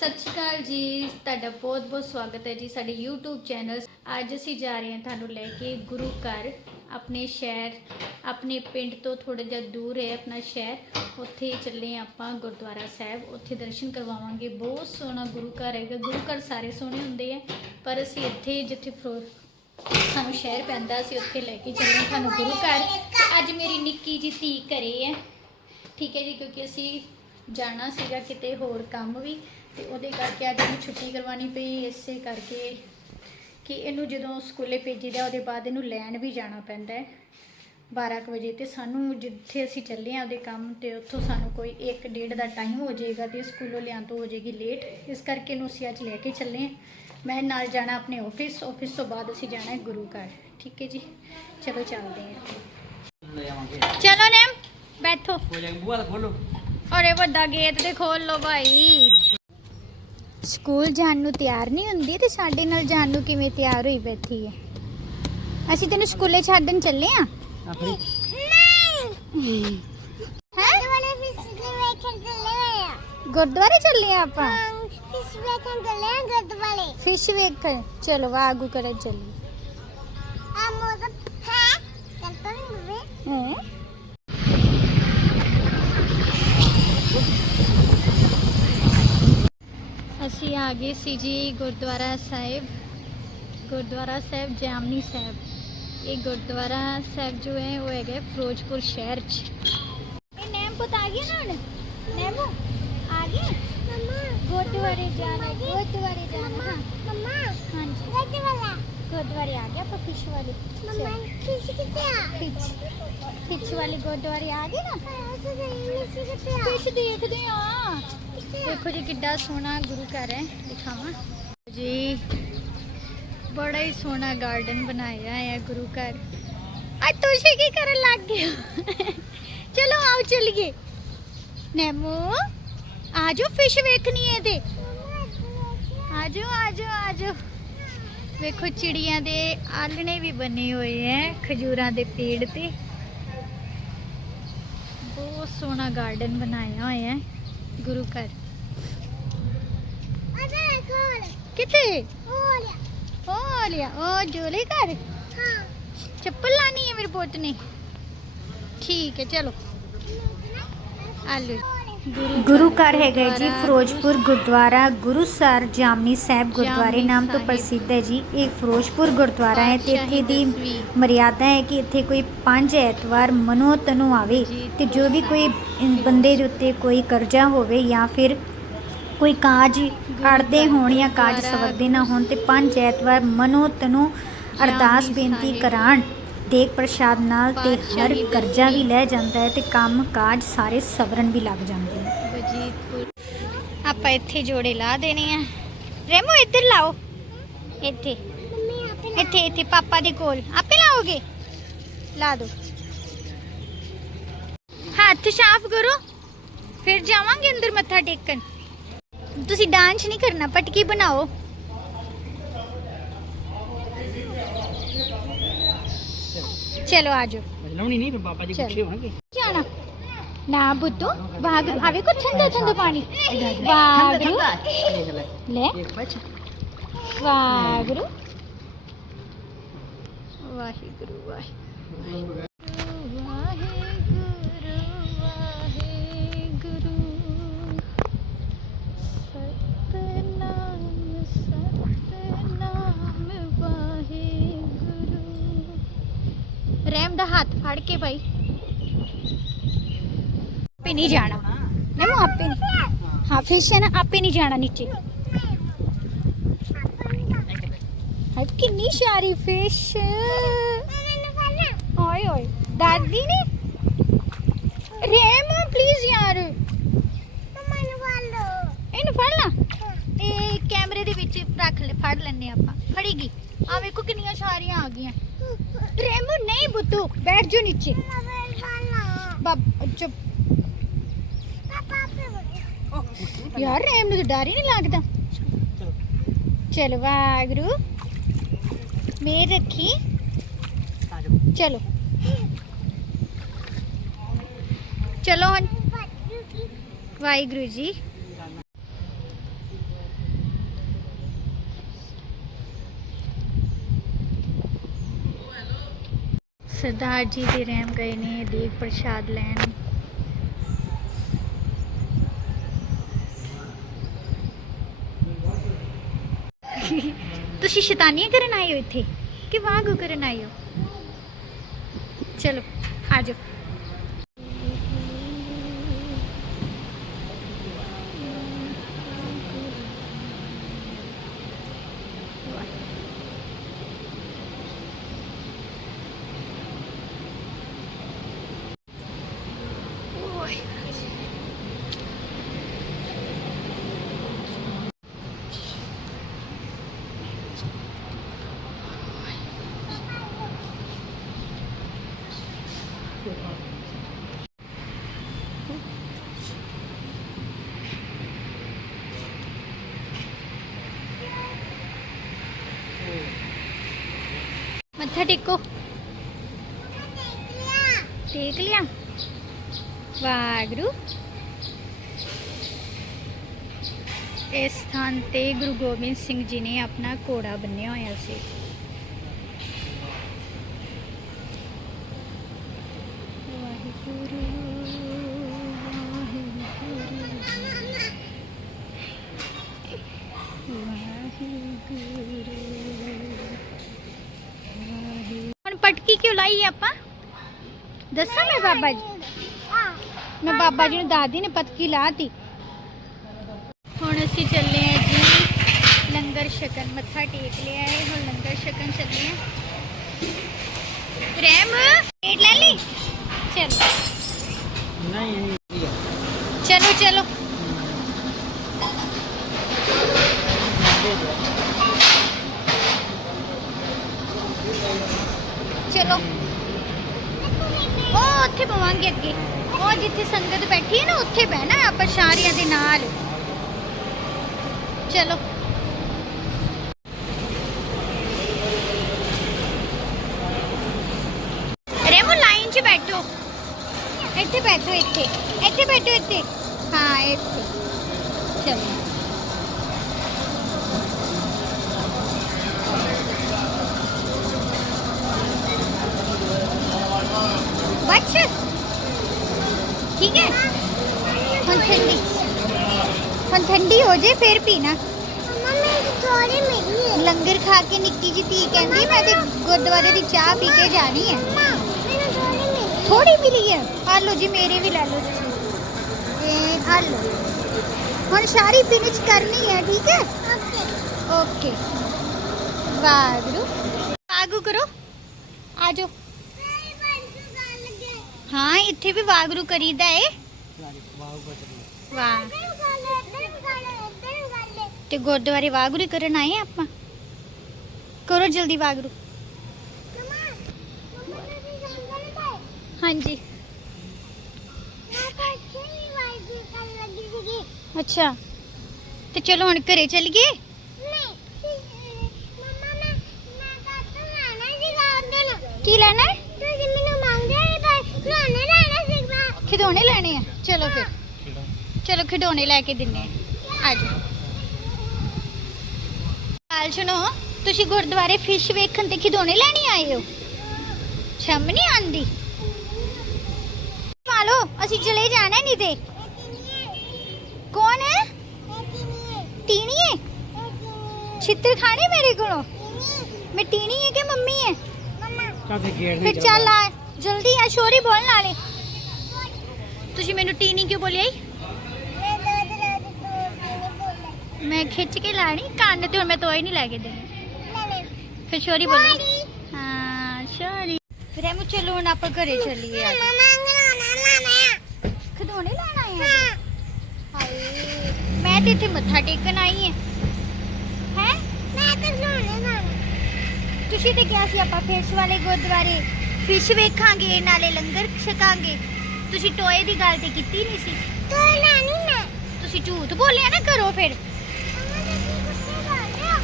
ਸਤਿ ਸ਼੍ਰੀ ਅਕਾਲ ਜੀ। ਤੁਹਾਡਾ ਬਹੁਤ ਬਹੁਤ ਸਵਾਗਤ ਹੈ ਜੀ ਸਾਡੇ YouTube ਚੈਨਲ ਅੱਜ ਅਸੀਂ ਜਾ ਰਹੇ ਹਾਂ ਤੁਹਾਨੂੰ ਲੈ ਕੇ ਗੁਰੂ ਘਰ, ਆਪਣੇ ਸ਼ਹਿਰ, ਆਪਣੇ ਪਿੰਡ ਤੋਂ ਥੋੜਾ ਜਿਹਾ ਦੂਰ ਹੈ ਆਪਣਾ ਸ਼ਹਿਰ। ਉੱਥੇ ਚੱਲੇ ਹਾਂ ਆਪਾਂ ਗੁਰਦੁਆਰਾ ਸਾਹਿਬ। ਉੱਥੇ ਦਰਸ਼ਨ ਕਰਵਾਵਾਂਗੇ। ਬਹੁਤ ਸੋਹਣਾ ਗੁਰੂ ਘਰ ਹੈਗਾ। ਗੁਰੂ ਘਰ ਸਾਰੇ ਸੋਹਣੇ ਹੁੰਦੇ ਆ, ਪਰ ਅਸੀਂ ਇੱਥੇ ਜਿੱਥੇ ਫਿਰੋ ਸਾਨੂੰ ਸ਼ਹਿਰ ਪੈਂਦਾ, ਅਸੀਂ ਉੱਥੇ ਲੈ ਕੇ ਚੱਲੇ ਤੁਹਾਨੂੰ ਗੁਰੂ ਘਰ। ਅੱਜ ਮੇਰੀ ਨਿੱਕੀ ਜੀ ਧੀ ਘਰੇ ਹੈ। ਠੀਕ ਹੈ ਜੀ, ਕਿਉਂਕਿ ਅਸੀਂ ਜਾਣਾ ਸੀਗਾ ਕਿਤੇ ਹੋਰ ਕੰਮ ਵੀ ਤੇ ਉਹਦੇ ਕਰਕੇ ਅੱਜ ਇਹਨੂੰ ਛੁੱਟੀ ਕਰਵਾਉਣੀ ਪਈ ਇਸੇ ਕਰਕੇ ਕਿ ਇਹਨੂੰ ਜਦੋਂ ਸਕੂਲੇ ਭੇਜੀਦਾ ਉਹਦੇ ਬਾਅਦ ਇਹਨੂੰ ਲੈਣ ਵੀ ਜਾਣਾ ਪੈਂਦਾ ਹੈ 12 ਕੁ ਵਜੇ ਤੇ ਸਾਨੂੰ ਜਿੱਥੇ ਅਸੀਂ ਚੱਲੇ ਆ ਉਹਦੇ ਕੰਮ ਤੇ ਉੱਥੋਂ ਸਾਨੂੰ ਕੋਈ 1:30 ਦਾ ਟਾਈਮ ਹੋ ਜਾਏਗਾ ਤੇ ਸਕੂਲੋਂ ਲਿਆਉਣ ਤੋਂ ਹੋ ਜਾਏਗੀ ਲੇਟ ਇਸ ਕਰਕੇ ਇਹਨੂੰ ਅਸੀਂ ਅੱਜ ਲੈ ਕੇ ਚੱਲੇ ਹਾਂ। ਮੈਂ ਨਾਲ ਜਾਣਾ ਆਪਣੇ ਆਫਿਸ ਆਫਿਸ ਤੋਂ ਬਾਅਦ ਅਸੀਂ ਜਾਣਾ ਹੈ ਗੁਰੂ ਘਰ। ਠੀਕ ਹੈ ਜੀ? ਚਲੋ ਚੱਲਦੇ ਹਾਂ। ਚਲੋ ਨੇਮ ਬੈਠੋ। ਹੋ ਜਾਏਗਾ ਬੂਆ ਖੋਲੋ। ਅਰੇ ਵੱਡਾ ਗੇਟ ਤੇ ਖੋਲ ਲੋ ਭਾਈ ਸਕੂਲ ਜਾਣ ਨੂੰ ਤਿਆਰ ਨਹੀਂ ਹੁੰਦੀ ਤੇ ਸਾਡੇ ਨਾਲ ਜਾਣ ਨੂੰ ਕਿਵੇਂ ਤਿਆਰ ਹੋਈ ਬੈਠੀ ਹੈ ਅਸੀਂ ਤੈਨੂੰ ਸਕੂਲੇ ਛੱਡਣ ਚੱਲੇ ਆ ਆਪਣੀ ਹੈ ਗੁਰਦੁਆਰੇ ਚੱਲੇ ਆ ਆਪਾਂ ਫਿਸ਼ ਵੇਖਣ ਚਲੋ ਆਗੂ ਕਰਨ ਚੱਲੀ ਹੈ ਅਸੀਂ ਆ ਗਏ ਸੀ ਜੀ ਗੁਰਦੁਆਰਾ ਸਾਹਿਬ। ਗੁਰਦੁਆਰਾ ਸਾਹਿਬ ਜਾਮਨੀ ਸਾਹਿਬ। ਇਹ ਗੁਰਦੁਆਰਾ ਸਾਹਿਬ ਜੋ ਹੈ ਉਹ ਹੈਗਾ ਫਿਰੋਜ਼ਪੁਰ ਸ਼ਹਿਰ 'ਚ। ਇਹ ਨੈਮ ਪੁੱਤ ਆ ਗਿਆ ਨਾ ਹੁਣ? ਨੈਮੋ ਆ ਗਿਆ ਗੁਰਦੁਆਰੇ ਜਾਣਾ ਗੁਰਦੁਆਰੇ ਜਾਣਾ ਹਾਂ। ਹਾਂਜੀ। ਗੁਰਦੁਆਰੇ ਆ ਗਿਆ ਆਪਾਂ ਫਿਸ਼ ਵਾਲੇ ਫਿਸ਼ ਫਿਸ਼ ਵਾਲੇ ਗੁਰਦੁਆਰੇ ਆ ਗਏ ਨਾ ਫਿਸ਼ ਦੇਖਦੇ ਆ ਦੇਖੋ ਜੀ ਕਿੱਡਾ ਸੋਹਣਾ ਗੁਰੂ ਘਰ ਹੈ ਦਿਖਾਵਾਂ ਜੀ ਬੜਾ ਹੀ ਸੋਹਣਾ ਗਾਰਡਨ ਬਣਾਇਆ ਹੈ ਗੁਰੂ ਘਰ ਅੱਜ ਤੁਸੀਂ ਕੀ ਕਰਨ ਲੱਗ ਗਏ ਹੋ? ਚਲੋ ਆਓ ਚੱਲੀਏ ਨੈਮੋ ਆਜੋ ਫਿਸ਼ ਵੇਖਣੀ ਹੈ ਤੇ ਆਜੋ ਆਜੋ ਆਜੋ ਵੇਖੋ ਚਿੜੀਆਂ ਦੇ ਆਲਣੇ ਵੀ ਬਣੇ ਹੋਏ ਹੈ ਖਜੂਰਾਂ ਦੇ ਪੇੜ ਤੇ। ਬਹੁਤ ਸੋਹਣਾ ਗਾਰਡਨ ਬਣਾਇਆ ਹੋਇਆ ਹੈ ਗੁਰੂ ਘਰ। ਕਿੱਥੇ? ਉਹ ਲਿਆ ਉਹ ਜੋਲੇ ਘਰ? ਚੱਪਲ ਲਾਣੀ ਹੈ ਮੇਰੇ ਪੁੱਤ ਨੇ? ਠੀਕ ਹੈ ਚਲੋ। ਆਲੂ ਗੁਰੂ ਘਰ ਹੈਗਾ ਜੀ ਫਿਰੋਜ਼ਪੁਰ ਗੁਰਦੁਆਰਾ ਗੁਰੂਸਰ ਜਾਮਨੀ ਸਾਹਿਬ ਗੁਰਦੁਆਰੇ ਨਾਮ ਤੋਂ ਪ੍ਰਸਿੱਧ ਹੈ ਜੀ। ਇਹ ਫਿਰੋਜ਼ਪੁਰ ਗੁਰਦੁਆਰਾ ਹੈ ਤੇ ਇੱਥੇ ਦੀ ਮਰਿਆਦਾ ਹੈ ਕਿ ਇੱਥੇ ਕੋਈ ਪੰਜ ਐਤਵਾਰ ਮਨੋ ਤਨੋ ਆਵੇ ਤੇ ਜੋ ਵੀ ਕੋਈ ਬੰਦੇ ਦੇ ਉੱਤੇ ਕੋਈ ਕਰਜ਼ਾ ਹੋਵੇ ਜਾਂ ਫਿਰ ਕੋਈ ਕਾਜ ਅੜਦੇ ਹੋਣ ਜਾਂ ਕਾਜ ਸਵਰਦੇ ਨਾ ਹੋਣ ਤੇ ਪੰਜ ਐਤਵਾਰ ਮਨੋ ਤਨੋ ਅਰਦਾਸ ਬੇਨਤੀ ਕਰਾਣ। ਦੇਗ ਪ੍ਰਸ਼ਾਦ ਨਾਲ ਤੇ ਹਰ ਕਰਜ਼ਾ ਵੀ ਲੈ ਜਾਂਦਾ ਹੈ ਤੇ ਕੰਮ ਕਾਜ ਸਾਰੇ ਸਵਰਨ ਵੀ ਲੱਗ ਜਾਂਦੇ ਨੇ। ਆਪਾਂ ਇੱਥੇ ਜੋੜੇ ਲਾ ਦੇਣੇ ਆ। ਰੇਮੋ ਇੱਧਰ ਲਾਓ। ਇੱਥੇ। ਇੱਥੇ ਇੱਥੇ ਪਾਪਾ ਦੇ ਕੋਲ। ਆਪੇ ਲਾਓਗੇ? ਲਾ ਦੋ। ਹੱਥ ਸਾਫ਼ ਕਰੋ। ਫਿਰ ਜਾਵਾਂਗੇ ਅੰਦਰ ਮੱਥਾ ਟੇਕਣ। ਤੁਸੀਂ ਡਾਂਸ ਨਹੀਂ ਕਰਨਾ ਪਟਕੀ ਬਣਾਓ। ਚਲੋ ਆਜੋ ਲਾਉਣੀ ਨਹੀਂ ਫਿਰ ਪਾਪਾ ਜੀ। ਗੁੱਸੇ ਹੋਣਗੇ। ਜਾਣਾ ਨਾ ਬੁੱਧੂ ਵਾਗਰੂ ਆਵੇ ਕੋ ਠੰਡਾ ਠੰਡਾ ਪਾਣੀ। ਵਾਗਰੂ। ਲੈ ਵਾਗਰੂ। ਵਾਹਿਗੁਰੂ ਵਾਹਿਗੁਰੂ। ਦਾ ਹੱਥ ਫੜ ਕੇ ਭਾਈ ਆਪੇ ਨਹੀਂ ਜਾਣਾ। ਨਮੋ ਆਪੇ ਨਹੀਂ। ਹਾਂ ਫਿਸ਼ ਹੈ ਨਾ ਆਪੇ ਨਹੀਂ ਜਾਣਾ ਨੀਚੇ। ਹਾਏ, ਕਿੰਨੀ ਸਾਰੀ ਫਿਸ਼ ਓਏ ਓਏ, ਦਾਦੀ ਨੇ? ਰੇਮ ਪਲੀਜ਼ ਯਾਰ। ਇਹਨੂੰ ਫੜ ਲਾ। ਤੇ ਕੈਮਰੇ ਦੇ ਵਿੱਚ ਰੱਖ ਲੈ, ਫੜ ਲੈਣੇ ਆਪਾਂ। ਫੜੀਗੀ ਆ ਵੇਖੋ ਕਿੰਨੀਆਂ ਸਾਰੀਆਂ ਆ ਗਈਆਂ ਰੇਮੂ ਨਹੀਂ ਬੁੱਤੂ ਬੈਠ ਜਾ ਨੀਚੇ ਬਾਬ ਚੁੱਪ ਯਾਰ ਰੇਮ ਨੂੰ ਤਾਂ ਡਰ ਹੀ ਨਹੀਂ ਲੱਗਦਾ ਚਲੋ ਚਲ ਵਾਗਰੂ ਮੇਰ ਰੱਖੀ ਆ ਜਾਓ ਚਲੋ ਚਲੋ ਹੁਣ ਵਾਹਿਗੁਰੂ ਜੀ ਸਰਦਾਰ ਜੀ ਦੇ ਰਹਿਮ ਗਏ ਨੇ ਦੇਗ ਪ੍ਰਸ਼ਾਦ ਲੈਣ ਤੁਸੀਂ ਸ਼ੈਤਾਨੀਆਂ ਕਰਨ ਆਏ ਹੋ ਇੱਥੇ ਕਿ ਵਾਂਗੂ ਕਰਨ ਆਏ ਹੋ ਚਲੋ ਆ ਜਾਓ ਮੱਥਾ ਟੇਕੋ ਟੇਕ ਲਿਆ ਵਾਹਿਗੁਰੂ ਇਸ ਸਥਾਨ ਤੇ ਗੁਰੂ ਗੋਬਿੰਦ ਸਿੰਘ ਜੀ ਨੇ ਆਪਣਾ ਘੋੜਾ ਬੰਨਿਆ ਹੋਇਆ ਸੀ ਵਾਹਿਗੁਰੂ ਵਾਹਿਗੁਰੂ ਹੁਣ ਪਟਕੀ ਕਿਉਂ ਲਾਈ ਆਪਾਂ? ਦੱਸਾਂ ਮੈਂ ਬਾਬਾ ਜੀ? ਮੈਂ ਬਾਬਾ ਜੀ ਨੂੰ ਦਾਦੀ ਨੇ ਪਟਕੀ ਲਾਤੀ। ਹੁਣ ਅਸੀਂ ਚੱਲੇ ਆ ਜੀ, ਲੰਗਰ ਛਕਣ। ਮੱਥਾ ਟੇਕ ਲਿਆ ਹੈ ਹੁਣ ਲੰਗਰ ਛਕਣ ਚੱਲੇ ਆ ਪ੍ਰੇਮ ਪਲੇਟ ਲੈ ਲਈ? ਚਲ ਨਹੀਂ ਚਲੋ ਚਲੋ। ਚਲੋ। ਉਹ ਉੱਥੇ ਪਵਾਂਗੇ ਅੱਗੇ। ਉਹ ਜਿੱਥੇ ਸੰਗਤ ਬੈਠੀ ਹੈ ਨਾ ਉੱਥੇ ਬਹਿਣਾ ਆਪਾਂ ਸਾਰਿਆਂ ਦੇ ਨਾਲ। ਚਲੋ ਰੇਮੋ ਲਾਈਨ 'ਚ ਬੈਠੋ ਇੱਥੇ ਬੈਠੋ ਇੱਥੇ ਇੱਥੇ ਬੈਠੋ ਇੱਥੇ ਹਾਂ ਇੱਥੇ ਚਲੋ ਬੱਚ ਠੀਕ ਹੈ ਹੁਣ ਠੰਡੀ ਹੁਣ ਠੰਡੀ ਹੋ ਜੇ ਫਿਰ ਪੀਣਾ ਲੰਗਰ ਖਾ ਕੇ ਨਿੱਕੀ ਜੀ ਧੀ ਕਹਿੰਦੀ ਮੈਂ ਤੇ ਗੁਰਦੁਆਰੇ ਦੀ ਚਾਹ ਪੀ ਕੇ ਜਾਣੀ ਹੈ ਥੋੜੀ ਮਿਲੀ ਹੈ ਆ ਲਓ ਜੀ ਮੇਰੇ ਵੀ ਲੈ ਲਓ ਤੁਸੀਂ ਇਹ ਆ ਲਓ ਹੁਣ ਸਾਰੀ ਫਿਨਿਸ਼ ਕਰਨੀ ਹੈ ਠੀਕ ਹੈ ਓਕੇ ਵਾਹਿਗੁਰੂ ਵਾਗੂ ਕਰੋ ਆ ਜਾਓ ਹਾਂ ਇੱਥੇ ਵੀ ਵਾਗਰੂ ਕਰੀਦਾ ਏ ਵਾਹ ਤੇ ਗੁਰਦੁਆਰੇ ਵਾਗਰੂ ਹੀ ਕਰਨ ਆਏ ਆ ਆਪਾਂ ਕਰੋ ਜਲਦੀ ਵਾਗਰੂ ਹਾਂਜੀ। ਅੱਛਾ। ਤੇ ਚਲੋ ਹੁਣ ਘਰੇ ਚੱਲੀਏ ਕੀ ਲੈਣਾ ਹੈ? ਖਿਡੌਣੇ ਲੈਣੇ ਆ। ਚਲੋ ਫਿਰ। ਚਲੋ ਖਿਡੌਣੇ ਲੈ ਕੇ ਦਿੰਨੇ ਆ। ਆ ਹਾਲ ਸੁਣੋ, ਤੁਸੀਂ ਗੁਰਦੁਆਰੇ ਫਿਸ਼ ਵੇਖਣ ਤੇ ਖਿਡੌਣੇ ਲੈਣੇ ਆਏ ਹੋ? ਸ਼ਰਮ ਨਹੀਂ ਆਂਦੀ ਮਾਲੋ ਅਸੀਂ ਚਲੇ ਜਾਣਾ ਨਹੀਂ ਤੇ ਕੌਣ ਹੈ ਟੀਣੀ ਹੈ ਛਿੱਤਰ ਖਾਣੇ ਮੇਰੇ ਕੋਲੋਂ ਮੈਂ ਟੀਣੀ ਹੈ ਕਿ ਮੰਮੀ ਹੈ ਕਾਫੀ ਗੇੜ ਫਿਰ ਚੱਲ ਆ ਜਲਦੀ ਆ ਸ਼ੋਰੀ ਬੋਲਣ ਵਾਲੇ ਤੁਸੀਂ ਮੈਨੂੰ ਟੀਨੀ ਕਿਉਂ ਬੋਲਿਆ ਈ? ਮੈਂ ਖਿੱਚ ਕੇ ਲਾਣੀ ਕੰਨ ਤੇ ਹੁਣ ਮੈਂ ਤੋਈ ਨਹੀਂ ਲੈ ਕੇ ਦੇਣੀ ਫਿਰ ਸ਼ੋਰੀ ਬੋਲੀ ਹਾਂ ਸ਼ੋਰੀ ਫਿਰ ਐਮੂ ਚਲੋ ਹੁਣ ਆਪਾਂ ਘਰੇ ਚੱਲੀਏ ਆ ਖਿਡੌਣੇ ਲੈਣ ਆਏ ਆ। ਹਾਏ ਮੈਂ ਤੇ ਇੱਥੇ ਮੱਥਾ ਟੇਕਣ ਆਈ ਹਾਂ? ਹੈ ਤੁਸੀਂ ਤੇ ਕਿਹਾ ਸੀ ਆਪਾਂ ਫਿਸ਼ ਵਾਲੇ ਗੁਰਦੁਆਰੇ ਫਿਸ਼ ਵੇਖਾਂਗੇ ਨਾਲੇ ਲੰਗਰ ਛਕਾਂਗੇ। ਤੁਸੀਂ ਟੋਏ ਦੀ ਗੱਲ ਤੇ ਕੀਤੀ ਨਹੀਂ ਸੀ। ਤੁਸੀਂ ਝੂਠ ਬੋਲਿਆ ਨਾ ਕਰੋ ਫਿਰ।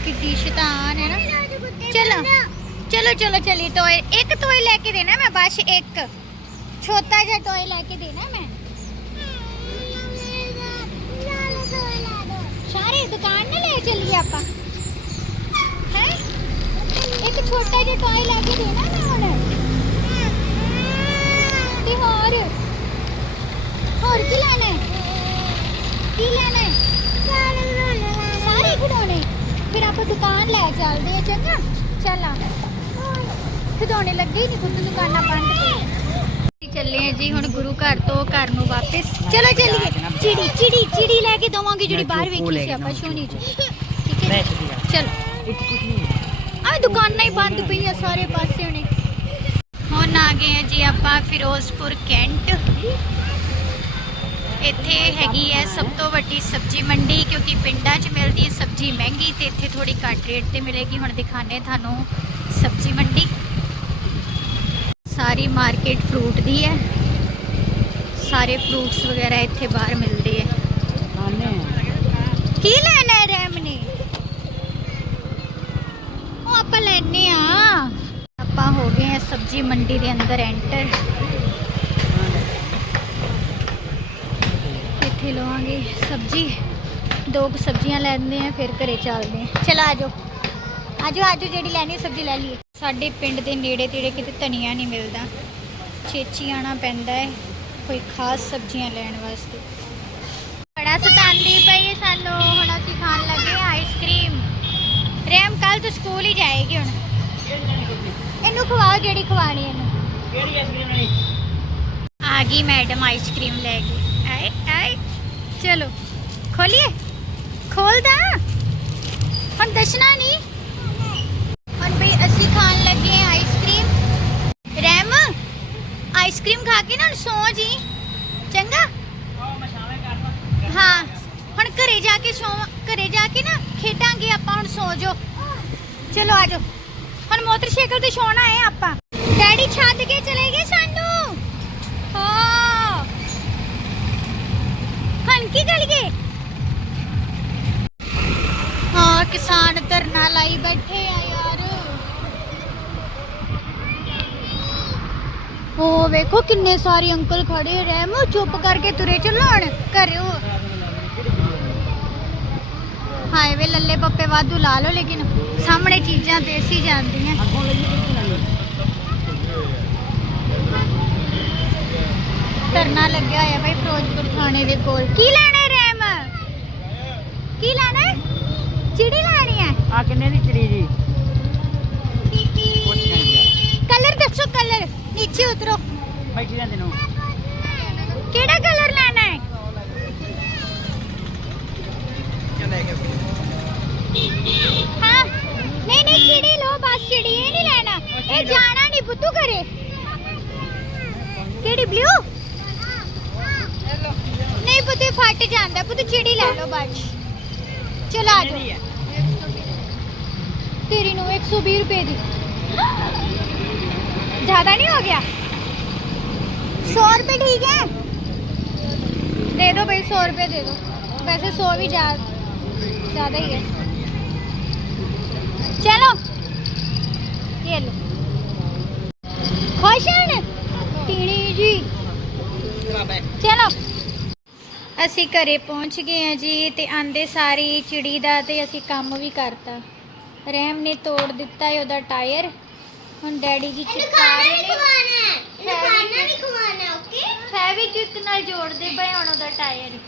ਕਿੱਡੀ ਸ਼ੈਤਾਨ ਹੈ ਨਾ। ਚਲੋ ਚਲੋ ਚਲੋ ਚਲੀ ਟੋਏ। ਇੱਕ ਟੋਏ ਲੈ ਕੇ ਦੇਣਾ ਮੈਂ ਬਸ ਇੱਕ। ਛੋਟਾ ਜਿਹਾ ਟੋਏ ਲੈ ਕੇ ਦੇਣਾ ਮੈਂ। ਸਾਰੇ ਦੁਕਾਨ ਨਾ ਲੈ ਚੱਲੀਏ ਆਪਾਂ। ਹੈ? ਇੱਕ ਛੋਟਾ ਜਿਹਾ ਟੋਏ ਲੈ ਕੇ ਦੇਣਾ ਮੈਂ ਹੁਣ। ਤੇ ਹੋਰ? ਹੋਰ ਕੀ ਲੈਣਾ ਹੈ? ਸਾਰੇ ਖਿਡੌਣੇ। ਫਿਰ ਆਪਾਂ ਦੁਕਾਨ ਲੈ ਚੱਲਦੇ ਆ ਚੰਗਾ? ਚੱਲ ਆ। ਖਿਡੌਣੇ ਲੱਗੇ ਹੀ ਨਹੀਂ ਪੁੱਤ ਦੁਕਾਨਾਂ ਬੰਦ। ਚੱਲੇ ਆ ਜੀ ਹੁਣ ਗੁਰੂ ਘਰ ਤੋਂ ਘਰ ਨੂੰ ਵਾਪਸ। ਚਲੋ ਚੱਲੀਏ। ਚਿੜੀ ਚਿੜੀ ਚਿੜੀ ਲੈ ਕੇ ਦਵਾਂਗੇ ਜਿਹੜੀ ਬਾਹਰ ਵੇਖੀ ਸੀ ਆਪਾਂ ਸੋਨੀ ਚ ਠੀਕ ਹੈ ਚਲੋ। ਆ ਦੁਕਾਨਾਂ ਹੀ ਬੰਦ ਪਈਆਂ ਸਾਰੇ ਪਾਸੇ ਹੁਣੇ। ਹੁਣ ਆ ਗਏ ਆ ਜੀ ਆਪਾਂ ਫਿਰੋਜ਼ਪੁਰ ਕੈਂਟ। ਇੱਥੇ ਹੈਗੀ ਹੈ ਸਭ ਤੋਂ ਵੱਡੀ ਸਬਜ਼ੀ ਮੰਡੀ ਕਿਉਂਕਿ ਪਿੰਡਾਂ 'ਚ ਮਿਲਦੀ ਹੈ ਸਬਜ਼ੀ ਮਹਿੰਗੀ ਤੇ ਇੱਥੇ ਥੋੜੀ ਘੱਟ ਰੇਟ ਤੇ ਮਿਲੇਗੀ। ਹੁਣ ਦਿਖਾਣੇ ਤੁਹਾਨੂੰ ਸਬਜ਼ੀ ਮੰਡੀ। ਸਾਰੀ ਮਾਰਕੀਟ ਫਰੂਟ ਦੀ ਹੈ ਸਾਰੇ ਫਰੂਟਸ ਵਗੈਰਾ ਇੱਥੇ ਬਾਹਰ ਮਿਲਦੇ ਹੈ ਸਾਹਮਣੇ ਕੀ ਲੈਣਾ ਹੈ ਰੈਮ ਨੇ ਉਹ ਆਪਾਂ ਲੈਣੇ ਆ ਆਪਾਂ ਹੋ ਗਏ ਆ ਸਬਜ਼ੀ ਮੰਡੀ ਦੇ ਅੰਦਰ ਐਂਟਰ ਇੱਥੇ ਲਵਾਂਗੇ ਸਬਜ਼ੀ ਦੋ ਕੁ ਸਬਜ਼ੀਆਂ ਲੈਂਦੇ ਆ ਫਿਰ ਘਰੇ ਚੱਲਦੇ ਆ ਚਲ ਆਜੋ ਆਜੋ ਆਜੋ ਜਿਹੜੀ ਲੈਣੀ ਸਬਜ਼ੀ ਲੈ ਲਈਏ ਸਾਡੇ ਪਿੰਡ ਦੇ ਨੇੜੇ ਤੇੜੇ ਕਿਤੇ ਧਨੀਆ ਨਹੀਂ ਮਿਲਦਾ। ਛੇਚੀ ਆਣਾ ਪੈਂਦਾ ਹੈ ਕੋਈ ਖਾਸ ਸਬਜ਼ੀਆਂ ਲੈਣ ਵਾਸਤੇ। ਬੜਾ ਸਤਾਉਂਦੀ ਪਈ ਸਾਨੂੰ ਹੁਣ ਅਸੀਂ ਖਾਣ ਲੱਗੇ ਆਈਸਕ੍ਰੀਮ। ਰੈਮ ਕੱਲ ਤੋਂ ਸਕੂਲ ਹੀ ਜਾਏਗੀ ਹੁਣ। ਇਹਨੂੰ ਖਵਾਓ ਜਿਹੜੀ ਖਵਾਣੀ ਇਹਨੂੰ। ਕਿਹੜੀ ਆਈਸਕ੍ਰੀਮ ਨਹੀਂ ਆ ਗਈ ਮੈਡਮ ਆਈਸਕ੍ਰੀਮ ਲੈ ਕੇ। ਆਏ ਆਏ। ਚਲੋ ਖੋਲੀਏ। ਖੋਲਦਾ। ਹੁਣ ਦੱਸਣਾ ਨਹੀਂ ਹੁਣ ਬਈ ਅਸੀਂ ਖਾਣ ਲੱਗੇ ਹਾਂ ਆਈਸਕ੍ਰੀਮ ਰੈਮ ਆਈਸਕ੍ਰੀਮ ਖਾ ਕੇ ਨਾ ਹੁਣ ਸੌਂ ਜੀ। ਚੰਗਾ? ਉਹ ਮੈਂ ਸ਼ਾਮੇ ਕਰਦਾ ਹਾਂ ਹੁਣ ਘਰੇ ਜਾ ਕੇ ਸੌਂ ਘਰੇ ਜਾ ਕੇ ਨਾ ਖੇਡਾਂਗੇ ਆਪਾਂ ਹੁਣ ਸੌ ਜਾਓ। ਚਲੋ ਆ ਜਾਓ। ਹੁਣ ਮੋਟਰਸਾਈਕਲ ਤੇ ਸੌਣਾ ਹੈ ਆਪਾਂ। ਡੈਡੀ ਛੱਡ ਕੇ ਚਲੇ ਗਏ ਸਾਨੂੰ ਹਾਂ। ਹੁਣ ਕੀ ਕਰੀਏ ਹਾਂ ਕਿਸਾਨ ਧਰਨਾ ਲਾਈ ਬੈਠੇ ਆ ਯਾਰ ਉਹ ਵੇਖੋ ਕਿੰਨੇ ਸਾਰੇ ਅੰਕਲ ਖੜੇ ਰਹਿਮ, ਚੁੱਪ ਕਰਕੇ ਤੁਰੇ ਚੱਲਣ ਘਰੇ ਉਹ ਹਾਈਵੇ ਲੱਲੇ ਪੱਪੇ ਵਾਧੂ ਲਾ ਲਓ, ਲੇਕਿਨ ਸਾਹਮਣੇ ਚੀਜ਼ਾਂ ਦੇਸੀ ਜਾਂਦੀਆਂ। ਅੱਗੋਂ ਲਈ ਕਿੱਥੇ ਲਾਈ ਧਰਨਾ ਲੱਗਿਆ ਹੋਇਆ ਭਾਈ ਫਿਰੋਜ਼ਪੁਰ ਥਾਣੇ ਦੇ ਕੋਲ। ਕੀ ਲੈਣਾ ਹੈ ਰੈਮ ਕੀ ਲੈਣਾ ਹੈ? ਚਿੜੀ ਲੈਣੀ ਹੈ? ਆ ਕਿੰਨੇ ਦੀ ਚੜੀ ਜੀ? ਨੀਚੇ ਉਤਰੋ। ਬੈਠੀ ਰਹਿੰਦੇ ਨੂੰ ਕਿਹੜਾ ਕਲਰ ਲੈਣਾ ਹੈ? ਹਾਂ। ਨਹੀਂ ਨਹੀਂ ਚਿੜੀ ਲੋ ਬਸ ਚਿੜੀ ਇਹ ਨਹੀਂ ਲੈਣਾ। ਇਹ ਜਾਣਾ ਨਹੀਂ ਪੁੱਤੂ ਘਰੇ। ਕਿਹੜੀ ਬਲੂ? ਨਹੀਂ ਇਹ ਫਟ ਜਾਂਦਾ। ਪੁੱਤੂ ਚਿੜੀ ਲੈ ਲਓ ਬਸ ਚਲ ਜਾਓ। ਤੇਰੀ ਨੂੰ 120 ਰੁਪਏ ਦੀ। ਜ਼ਿਆਦਾ ਨਹੀਂ ਹੋ ਗਿਆ 100 ਰੁਪਏ ਠੀਕ ਹੈ दे दो भाई सौ रुपये दे दो वैसे सौ भी जा ज़्यादा ही है चलो ये लो खुश हैं ਟੀਣੀ ਜੀ ਚਲੋ ਅਸੀਂ ਘਰੇ ਪਹੁੰਚ ਗਏ ਹਾਂ ਜੀ ਤੇ ਆਂਦੇ ਸਾਰੀ ਚਿੜੀ ਦਾ ਤੇ ਅਸੀਂ ਕੰਮ ਵੀ ਕਰਤਾ ਰਹਿਮ ਨੇ ਤੋੜ ਦਿੱਤਾ ਹੈ ਉਹਦਾ ਟਾਇਰ ਹੁਣ ਡੈਡੀ ਜੀ ਚਿਪਕਾ ਰਹੇ ਨੇ। ਫੈਵਿਕ ਨਾਲ ਜੋੜਦੇ ਪਏ ਹੁਣ ਉਹਦਾ ਟਾਇਰ?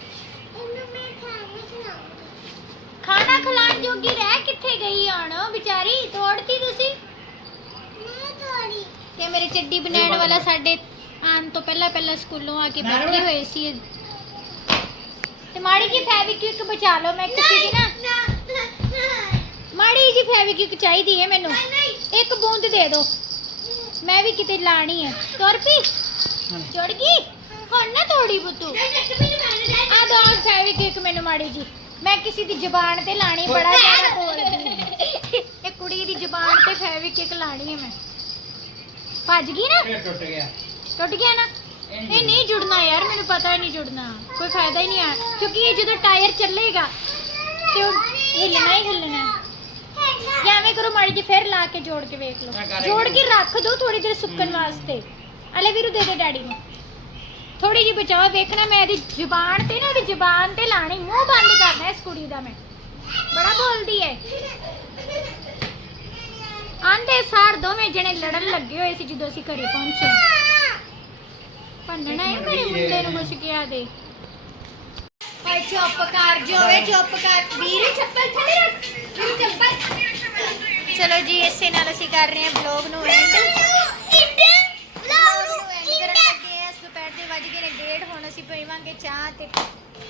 ਖਾਣਾ ਖਿਲਾਣ ਜੋਗੀ ਰਹਿ ਕਿੱਥੇ ਗਈ ਹੁਣ ਵਿਚਾਰੀ? ਤੋੜਤੀ ਤੁਸੀਂ? ਤੇ ਮੇਰੇ ਚੱਡੀ ਬਣਾਉਣ ਵਾਲਾ ਸਾਡੇ ਆਉਣ ਤੋਂ ਪਹਿਲਾਂ ਪਹਿਲਾਂ ਸਕੂਲੋਂ ਆ ਕੇ ਬੈਠੇ ਹੋਏ ਸੀ। ਤੇ ਮਾੜੀ ਜੀ ਫੈਵਿਕ ਬਚਾ ਲਓ ਮੈਂ ਕਿਸੇ ਦੀ ਨਾ। ਮਾੜੀ ਜੀ ਫੈਵਿਕ ਚਾਹੀਦੀ ਹੈ ਮੈਨੂੰ। ਇੱਕ ਬੂੰਦ ਦੇ ਦਿਓ ਮੈਂ ਵੀ ਕਿਤੇ ਲਾਣੀ ਹੈ ਤੁਰ ਪਈ ਚੜ ਗਈ? ਹੁਣ ਨਾ ਤੋੜੀ ਬੁੱਤੂ। ਆ ਦੋ ਫੈਵਿਕ ਇੱਕ ਮੈਨੂੰ ਮਾੜੀ ਜੀ। ਮੈਂ ਕਿਸੇ ਦੀ ਜ਼ੁਬਾਨ ਤੇ ਲਾਣੀ ਬੜਾ ਜ਼ਿਆਦਾ ਬੋਲਦੀ। ਇਹ ਕੁੜੀ ਦੀ ਜ਼ੁਬਾਨ ਤੇ ਫੈਵਿਕ ਇੱਕ ਲਾਣੀ ਹੈ ਮੈਂ। ਭੱਜ ਗਈ ਨਾ? ਟੁੱਟ ਗਿਆ। ਟੁੱਟ ਗਿਆ ਨਾ? ਇਹ ਨਹੀਂ ਜੁੜਨਾ ਯਾਰ ਮੈਨੂੰ ਪਤਾ ਹੀ ਨਹੀਂ ਜੁੜਨਾ। ਕੋਈ ਫਾਇਦਾ ਹੀ ਨਹੀਂ ਆ। ਕਿਉਂਕਿ ਇਹ ਜਦੋਂ ਟਾਇਰ ਚੱਲੇਗਾ ਤੇ ਉਹ ਹਿੱਲਣਾ ਹੀ ਹਿੱਲਣਾ। ਜਾਂ ਐਵੇਂ ਕਰੋ ਮਾੜੀ ਜੀ ਫਿਰ ਲਾ ਕੇ ਜੋੜ ਕੇ ਵੇਖ ਲਓ। ਜੋੜ ਕੇ ਰੱਖ ਦੋ ਥੋੜੀ ਦੇਰ ਸੁੱਕਣ ਵਾਸਤੇ। ਅਲੇ ਵੀਰੂ ਦੇ ਦੇ ਡੈਡੀ ਨੂੰ। ਥੋੜੀ ਜੀ ਬਚਾਓ ਵੇਖਣਾ ਮੈਂ ਇਹਦੀ ਜ਼ੁਬਾਨ ਤੇ ਨਾ ਇਹਦੀ ਜ਼ੁਬਾਨ ਤੇ ਲਾਣੀ ਮੂੰਹ ਬੰਦ ਕਰਨਾ ਇਸ ਕੁੜੀ ਦਾ ਮੈਂ। ਬੜਾ ਬੋਲਦੀ ਹੈ ਆਂਦੇ ਸਾਰ ਦੋਵੇਂ ਜਣੇ ਲੜਨ ਲੱਗੇ ਹੋਏ ਸੀ ਜਦੋਂ ਅਸੀਂ ਘਰੇ ਪਹੁੰਚੇ। ਭੰਨਣਾ ਹੈ ਮੇਰੇ ਮੁੰਡੇ ਨੂੰ ਕੁਛ ਕਿਹਾ ਦੇ। ਓਏ ਚੁੱਪ ਕਰ ਜੋਵੇ ਚੁੱਪ ਕਰ। ਵੀਰ ਚੱਪਲ ਥੱਲੇ ਰੱਖ। ਵੀਰ ਚੱਪਲ। ਚਲੋ ਜੀ ਇਸੇ ਨਾਲ ਅਸੀਂ ਕਰ ਰਹੇ ਹਾਂ ਵਲੌਗ ਨੂੰ ਐਂਡ ਵਲੌਗ ਨੂੰ ਐਂਡ ਕਰਨ ਲੱਗੇ ਹਾਂ। ਦੁਪਹਿਰ ਦੇ ਵੱਜ ਗਏ ਨੇ ਡੇਢ ਹੁਣ ਅਸੀਂ ਪੀਵਾਂਗੇ ਚਾਹ ਤੇ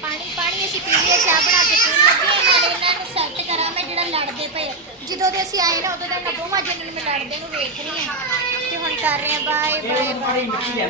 ਪਾਣੀ। ਪਾਣੀ ਅਸੀਂ ਪੀ ਲਿਆ ਚਾਹ ਬਣਾ ਕੇ ਪੀਣ ਲੱਗੇ ਹਾਂ। ਨਾਲੇ ਇਹਨਾਂ ਨੂੰ ਸੈੱਟ ਕਰਾਂ ਮੈਂ ਜਿਹੜਾ ਲੜਦੇ ਪਏ ਆ। ਜਦੋਂ ਦੇ ਅਸੀਂ ਆਏ ਨਾ ਉਦੋਂ ਦਾ ਮੈਂ ਦੋਵਾਂ ਨੂੰ ਮੈਂ ਲੜਦੇ ਨੂੰ ਵੇਖ ਰਹੀ ਹਾਂ। ਤੇ ਹੁਣ ਕਰ ਰਹੇ ਹਾਂ ਬਾਏ ਬਾਏ ਆ